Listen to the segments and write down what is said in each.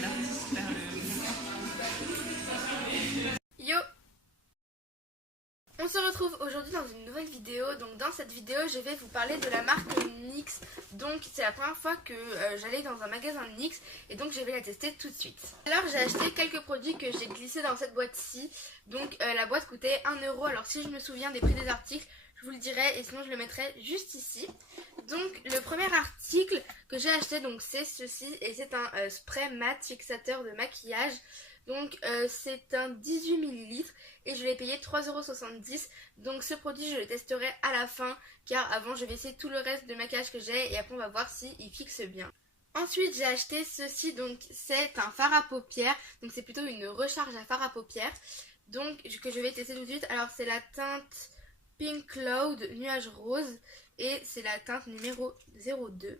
l'artiste, vers le... Yo! On se retrouve aujourd'hui dans une nouvelle vidéo. Donc dans cette vidéo je vais vous parler de la marque NYX. Donc c'est la première fois que j'allais dans un magasin NYX et donc je vais la tester tout de suite. Alors j'ai acheté quelques produits que j'ai glissés dans cette boîte-ci. Donc la boîte coûtait 1 euro. Alors si je me souviens des prix des articles, je vous le dirai et sinon je le mettrai juste ici. Donc le premier article que j'ai acheté donc c'est ceci et c'est un spray mat fixateur de maquillage. Donc c'est un 18 ml et je l'ai payé 3,70 €. Donc ce produit je le testerai à la fin car avant je vais essayer tout le reste de maquillage que j'ai et après on va voir s'il fixe bien. Ensuite j'ai acheté ceci, donc c'est un fard à paupières, donc c'est plutôt une recharge à fard à paupières. Donc que je vais tester tout de suite. Alors c'est la teinte Pink Cloud Nuage Rose et c'est la teinte numéro 02.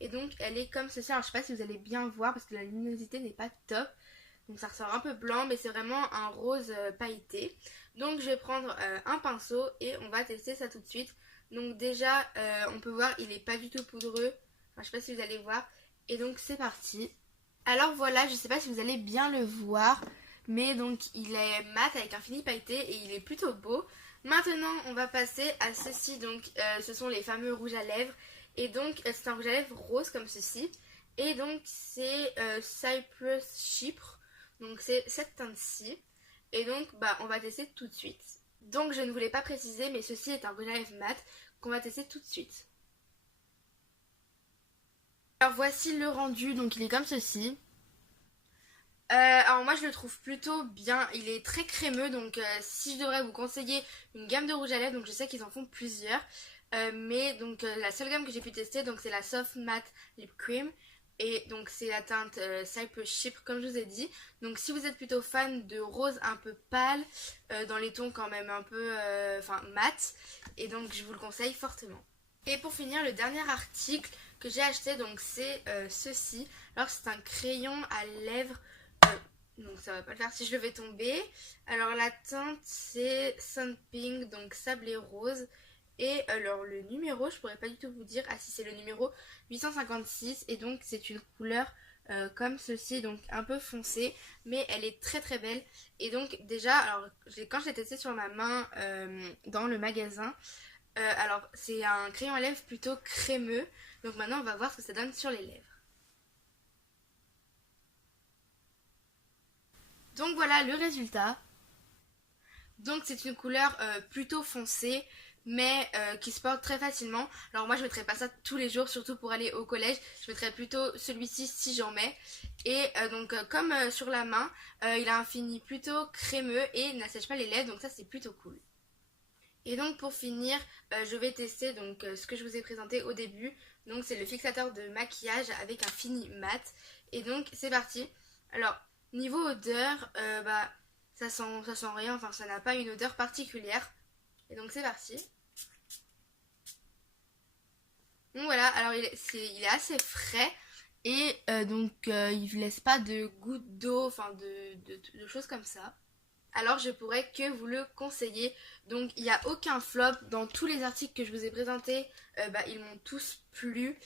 Et donc elle est comme ceci, alors je sais pas si vous allez bien voir parce que la luminosité n'est pas top. Donc ça ressort un peu blanc mais c'est vraiment un rose pailleté. Donc je vais prendre un pinceau et on va tester ça tout de suite. Donc déjà on peut voir il n'est pas du tout poudreux. Enfin, je sais pas si vous allez voir. Et donc c'est parti. Alors voilà, je sais pas si vous allez bien le voir. Mais donc il est mat avec un fini pailleté et il est plutôt beau. Maintenant on va passer à ceci. Donc ce sont les fameux rouges à lèvres. Et donc c'est un rouge à lèvres rose comme ceci. Et donc c'est Cyprus Chypre. Donc c'est cette teinte-ci. Et donc on va tester tout de suite. Donc je ne voulais pas préciser mais ceci est un rouge à lèvres mat qu'on va tester tout de suite. Alors voici le rendu, donc il est comme ceci. Alors moi je le trouve plutôt bien, il est très crémeux donc si je devrais vous conseiller une gamme de rouge à lèvres, donc je sais qu'ils en font plusieurs. Mais donc la seule gamme que j'ai pu tester donc c'est la Soft Matte Lip Cream. Et donc c'est la teinte Cyprus Chypre comme je vous ai dit. Donc si vous êtes plutôt fan de rose un peu pâle, dans les tons quand même un peu mat, et donc je vous le conseille fortement. Et pour finir le dernier article que j'ai acheté donc c'est ceci. Alors c'est un crayon à lèvres, donc ça va pas le faire si je le vais tomber. Alors la teinte c'est Sun Pink, donc sablé rose. Et alors le numéro, je pourrais pas du tout vous dire. Ah si, c'est le numéro 856 et donc c'est une couleur comme ceci, donc un peu foncée, mais elle est très très belle. Et donc déjà, alors quand je l'ai testé sur ma main dans le magasin, alors c'est un crayon à lèvres plutôt crémeux. Donc maintenant on va voir ce que ça donne sur les lèvres. Donc voilà le résultat. Donc c'est une couleur plutôt foncée mais qui se porte très facilement. Alors moi je mettrai pas ça tous les jours, surtout pour aller au collège. Je mettrai plutôt celui-ci si j'en mets. Et donc comme sur la main, il a un fini plutôt crémeux et il n'assèche pas les lèvres, donc ça c'est plutôt cool. Et donc pour finir, je vais tester donc ce que je vous ai présenté au début. Donc c'est le fixateur de maquillage avec un fini mat. Et donc c'est parti. Alors niveau odeur, ça sent rien, enfin ça n'a pas une odeur particulière. Et donc c'est parti. Donc voilà, alors il est assez frais et donc il ne laisse pas de gouttes d'eau, enfin de choses comme ça. Alors je pourrais que vous le conseiller. Donc il n'y a aucun flop dans tous les articles que je vous ai présentés. Ils m'ont tous plu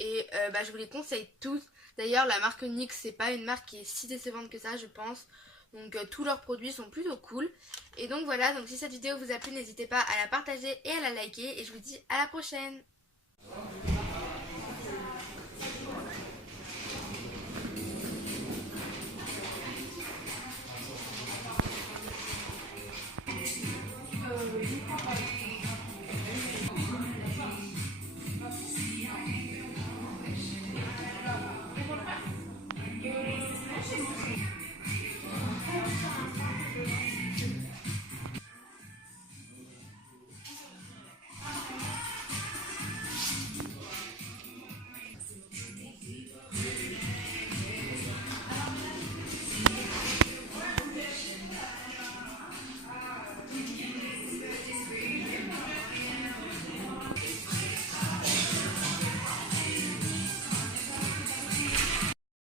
et je vous les conseille tous. D'ailleurs la marque NYX c'est pas une marque qui est si décevante que ça je pense. Donc tous leurs produits sont plutôt cool. Et donc voilà, donc si cette vidéo vous a plu n'hésitez pas à la partager et à la liker. Et je vous dis à la prochaine.